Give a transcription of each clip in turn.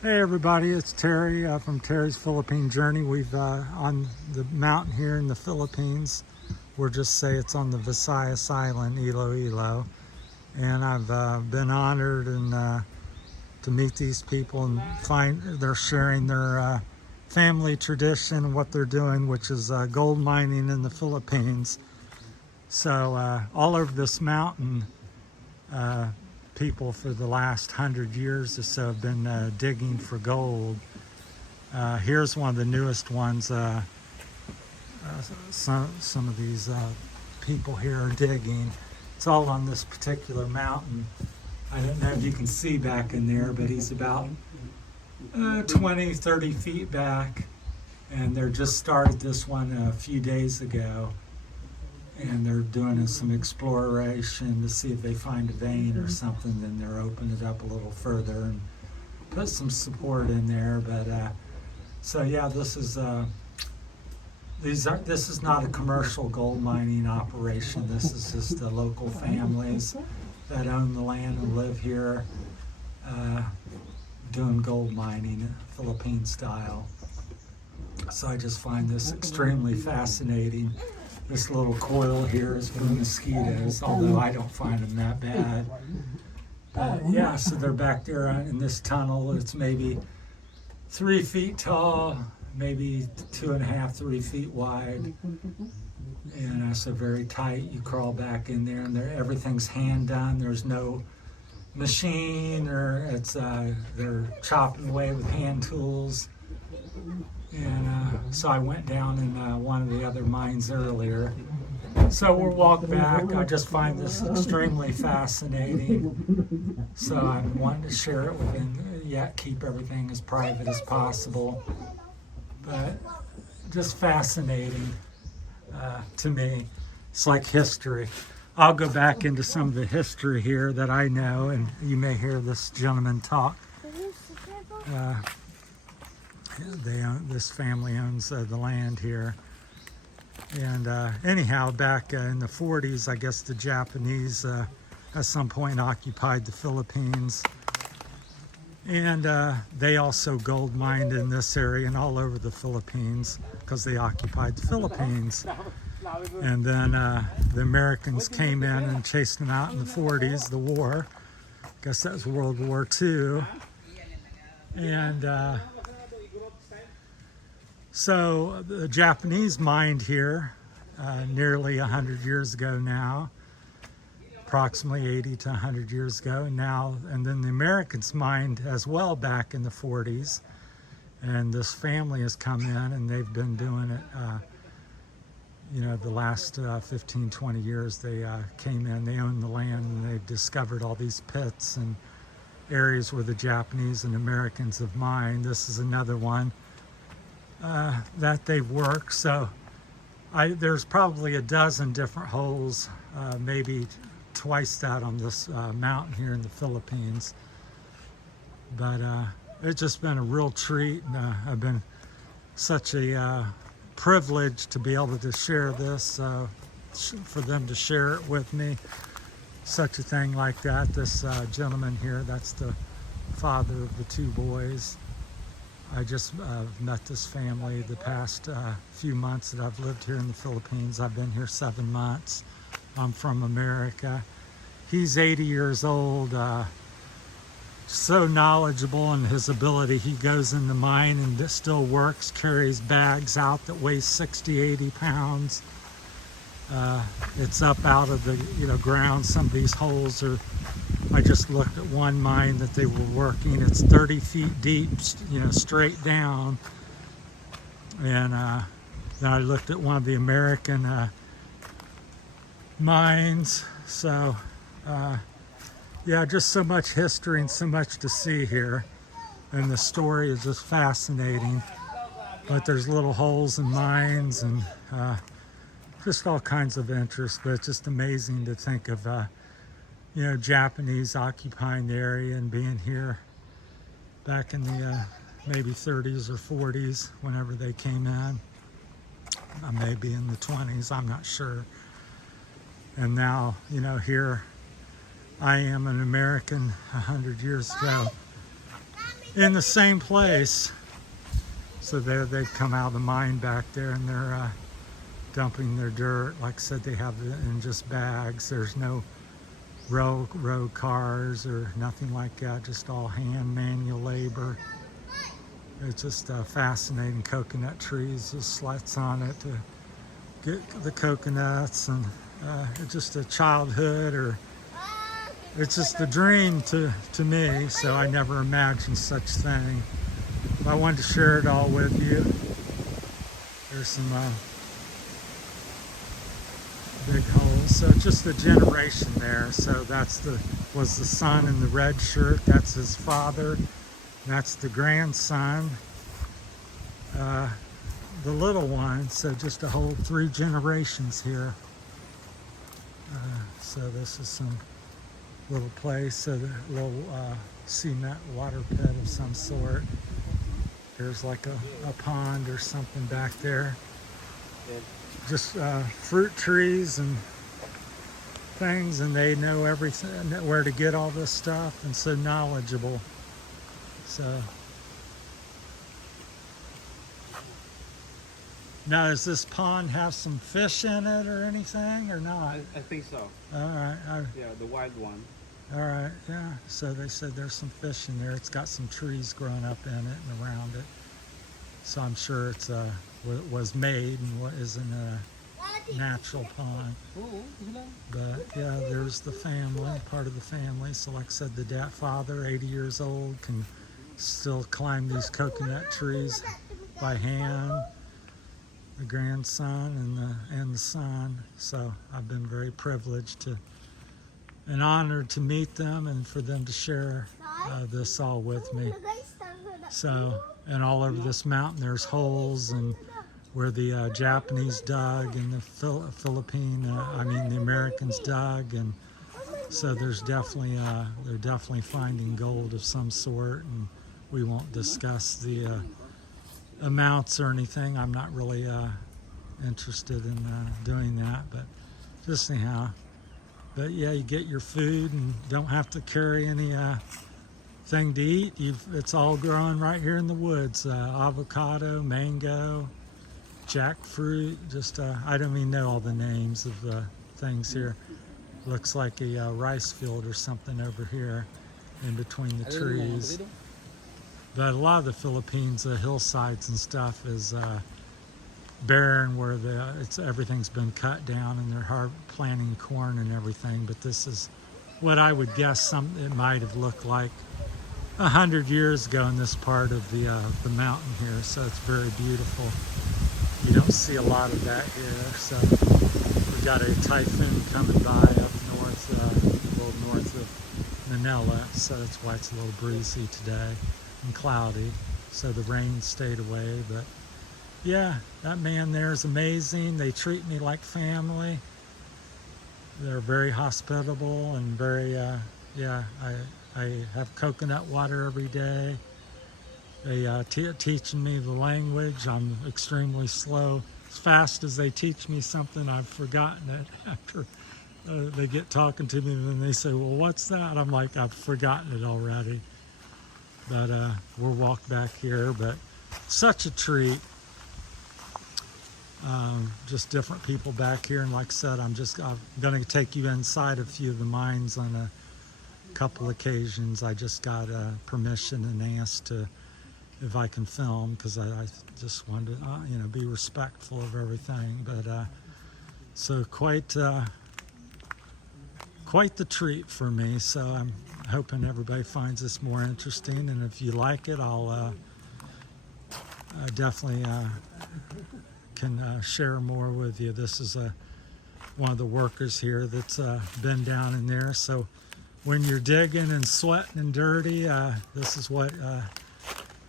Hey everybody, it's Terry from Terry's Philippine Journey. We've on the mountain here in the Philippines. We'll just say it's on the Visayas Island, Iloilo. And I've been honored and to meet these people and find they're sharing their family tradition, what they're doing, which is gold mining in the Philippines. So all over this mountain, people for the last 100 years or so have been digging for gold. Here's one of the newest ones. Some of these people here are digging. It's all on this particular mountain. I don't know if you can see back in there, but he's about 20, 30 feet back. And they just started this one a few days ago. And they're doing some exploration to see if they find a vein or something. Then they're opening it up a little further and put some support in there. But so yeah, this is not a commercial gold mining operation. This is just the local families that own the land and live here, doing gold mining, Philippine style. So I just find this extremely fascinating. This little coil here is for mosquitoes, although I don't find them that bad. But yeah, so they're back there in this tunnel. It's maybe 3 feet tall, maybe 2.5, 3 feet wide. And so very tight. You crawl back in there and everything's hand done. There's no machine or they're chopping away with hand tools. And so I went down in one of the other mines earlier. So we'll walk back. I just find this extremely fascinating. So I'm wanting to share it with yet keep everything as private as possible. But just fascinating to me. It's like history. I'll go back into some of the history here that I know, and you may hear this gentleman talk. This family owns the land here. And anyhow, back in the 40s, I guess the Japanese at some point occupied the Philippines. And they also gold mined in this area and all over the Philippines because they occupied the Philippines. And then the Americans came in and chased them out in the 40s, the war. I guess that was World War II. And so the Japanese mined here nearly 100 years ago now, approximately 80 to 100 years ago now. And then the Americans mined as well back in the 40s. And this family has come in and they've been doing it, the last 15, 20 years. They came in, they own the land, and they've discovered all these pits and areas where the Japanese and Americans have mined. This is another one that they've worked. So there's probably a dozen different holes, maybe twice that on this mountain here in the Philippines. But it's just been a real treat, and I've been such a privilege to be able to share this, for them to share it with me. Such a thing like that. This gentleman here, that's the father of the two boys. I just met this family the past few months that I've lived here in the Philippines. I've been here 7 months. I'm from America. He's 80 years old, so knowledgeable in his ability. He goes in the mine and still works, carries bags out that weigh 60, 80 pounds. It's up out of the ground. Some of these holes are, I just looked at one mine that they were working. It's 30 feet deep, straight down. And then I looked at one of the American mines. So yeah, just so much history and so much to see here. And the story is just fascinating. But there's little holes and mines and just all kinds of interest. But it's just amazing to think of Japanese occupying the area and being here back in the maybe 30s or 40s, whenever they came in. Maybe in the 20s, I'm not sure. And now, here I am, an American 100 years ago in the same place. So they've come out of the mine back there, and they're dumping their dirt. Like I said, they have it in just bags. There's no road cars or nothing like that, just all hand manual labor. It's just fascinating. Coconut trees, just slats on it to get the coconuts, and it's just a childhood, or it's just a dream to me, so I never imagined such thing. I wanted to share it all with you. There's some big holes. So just the generation there. So that's was the son in the red shirt. That's his father. That's the grandson. The little one. So just a whole 3 generations here. So this is some little place, a little cement water pit of some sort. There's like a pond or something back there. Just fruit trees and things, and they know everything, where to get all this stuff, and so knowledgeable. So now, does this pond have some fish in it or anything, or not? I think so. All right. Yeah, the wild one. All right, yeah. So they said there's some fish in there. It's got some trees growing up in it and around it. So I'm sure it's was made and isn't a natural pond. But yeah, there's the family, part of the family. So like I said, the father, 80 years old, can still climb these coconut trees by hand. The grandson and the son. So I've been very privileged and honored to meet them and for them to share this all with me. So, and all over this mountain there's holes, and where the Japanese dug and the the Americans dug, and so there's definitely they're definitely finding gold of some sort, and we won't discuss the amounts or anything. I'm not really interested in doing that, but just anyhow. But yeah, you get your food and don't have to carry any thing to eat. It's all growing right here in the woods. Avocado, mango, jackfruit. Just I don't even know all the names of the things here. Looks like a rice field or something over here in between the trees. But a lot of the Philippines, hillsides and stuff is barren, where everything's been cut down and they're planting corn and everything. But this is what I would guess it might have looked like 100 years ago in this part of the mountain here. So it's very beautiful. You don't see a lot of that here. So we've got a typhoon coming by up north, a little north of Manila. So that's why it's a little breezy today and cloudy. So the rain stayed away. But yeah, that man there is amazing. They treat me like family. They're very hospitable and very, yeah, I have coconut water every day. They teaching me the language. I'm extremely slow. As fast as they teach me something, I've forgotten it after they get talking to me, and then they say, well, what's that? I'm like, I've forgotten it already. But we'll walk back here. But such a treat. Just different people back here, and like I said, I'm going to take you inside a few of the mines on a couple occasions. I just got permission and asked if I can film, because I just wanted to be respectful of everything. But so quite the treat for me. So I'm hoping everybody finds this more interesting, and if you like it, I'll definitely can share more with you. This is one of the workers here that's been down in there. So when you're digging and sweating and dirty, this is what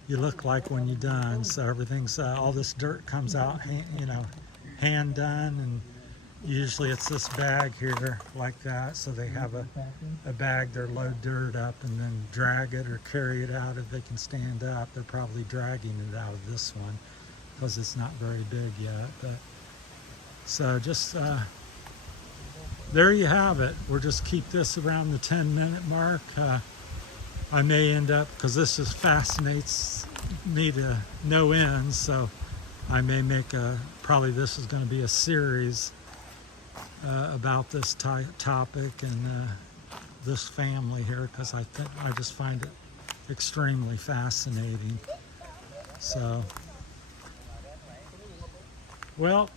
you look like when you're done. So everything's all this dirt comes out, hand done, and usually it's this bag here like that. So they have a bag, they load dirt up and then drag it or carry it out if they can stand up. They're probably dragging it out of this one because it's not very big yet. But so just there you have it. We'll just keep this around the 10-minute mark. I may end up, because this just fascinates me to no end, so I may make probably this is going to be a series about this topic and this family here, because I just find it extremely fascinating. So, well,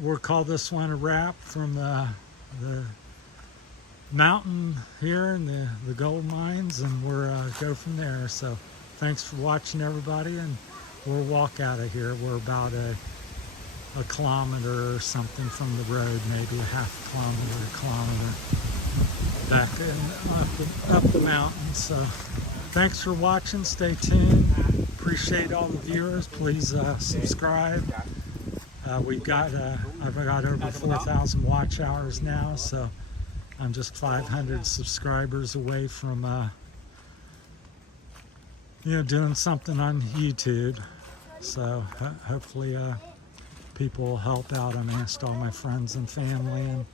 we'll call this one a wrap from the mountain here and the gold mines, and we'll go from there. So thanks for watching, everybody, and we'll walk out of here. We're about a kilometer or something from the road, maybe a half kilometer back up the mountain. So thanks for watching. Stay tuned. Appreciate all the viewers. Please subscribe. I've got over 4,000 watch hours now, so I'm just 500 subscribers away from doing something on YouTube. So hopefully people will help out. I'm asked all my friends and family and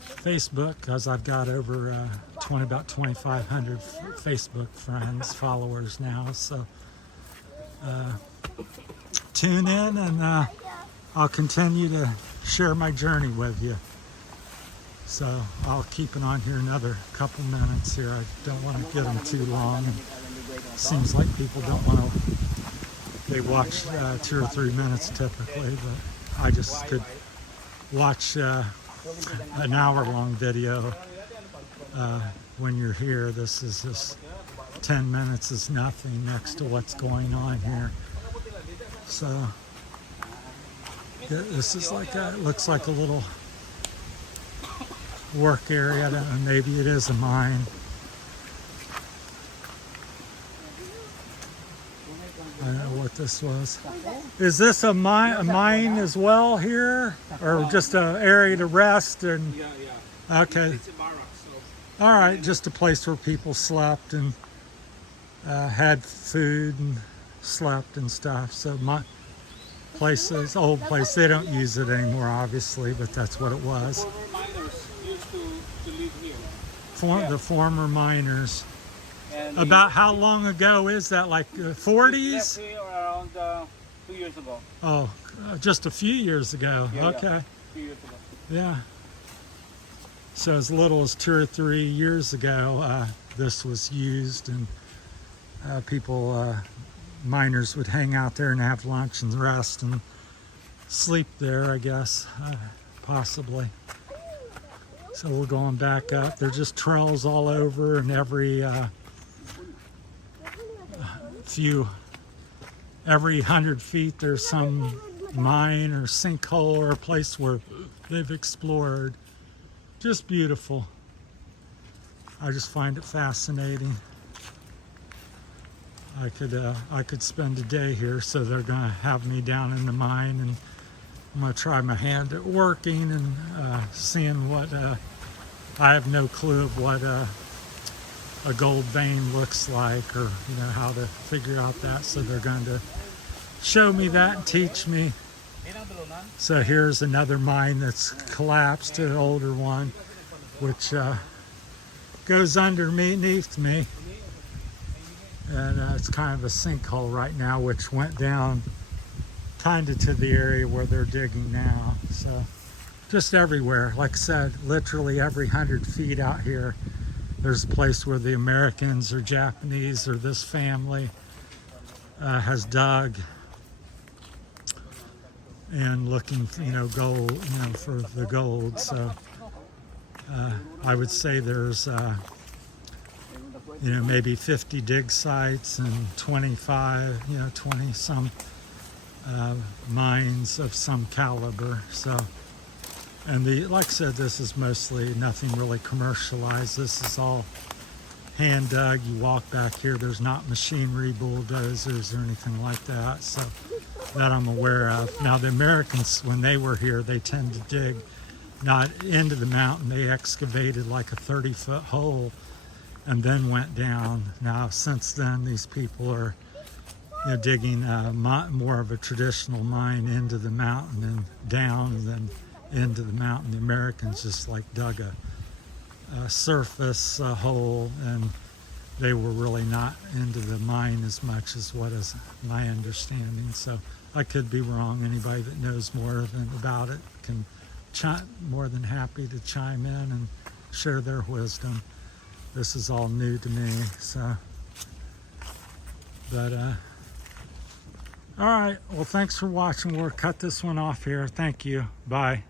Facebook, because I've got over about 2,500 Facebook friends, followers now. So tune in, and I'll continue to share my journey with you. So I'll keep it on here another couple minutes here. I don't want to get them too long. And it seems like people don't want to, they watch 2 or 3 minutes typically, but I just could watch an hour-long video when you're here. This is just 10 minutes is nothing next to what's going on here. So this is like it looks like a little work area. I don't know, maybe it is a mine. I don't know what this was. Is this a mine as well here, or just an area to rest? And Yeah. okay, It's a barrack, so. all right, just a place where people slept and had food and slept and stuff. So my places, old place, they don't use it anymore, obviously, but that's what it was. Former miners used to live here. The former miners. And About how long ago is that? Like we 40s? left here around 2 years ago. Oh, just a few years ago. Yeah, Okay. 2 years ago. Yeah. So as little as 2 or 3 years ago, this was used, and people, miners would hang out there and have lunch and rest and sleep there, I guess, possibly. So we're going back up. There's just trails all over, and every 100 feet there's some mine or sinkhole or a place where they've explored. Just beautiful. I just find it fascinating. I could spend a day here. So they're gonna have me down in the mine, and I'm gonna try my hand at working and seeing what I have no clue of what a gold vein looks like, or how to figure out that. So they're going to show me that and teach me. So here's another mine that's collapsed, an older one, which goes underneath me, and it's kind of a sinkhole right now, which went down kind of to the area where they're digging now. So just everywhere, like I said, literally every 100 feet out here there's a place where the Americans or Japanese or this family has dug and looking for, gold, for the gold. So I would say there's maybe 50 dig sites and 20 some mines of some caliber. So, and like I said, this is mostly nothing really commercialized. This is all hand dug. You walk back here, there's not machinery, bulldozers or anything like that. So that I'm aware of. Now the Americans, when they were here, they tend to dig not into the mountain. They excavated like a 30-foot hole and then went down. Now since then, these people are digging more of a traditional mine into the mountain and down than into the mountain. The Americans just like dug a surface hole and they were really not into the mine as much as what is my understanding. So I could be wrong. Anybody that knows more about it can more than happy to chime in and share their wisdom. This is all new to me, so. But all right, well, thanks for watching. We'll cut this one off here. Thank you. Bye.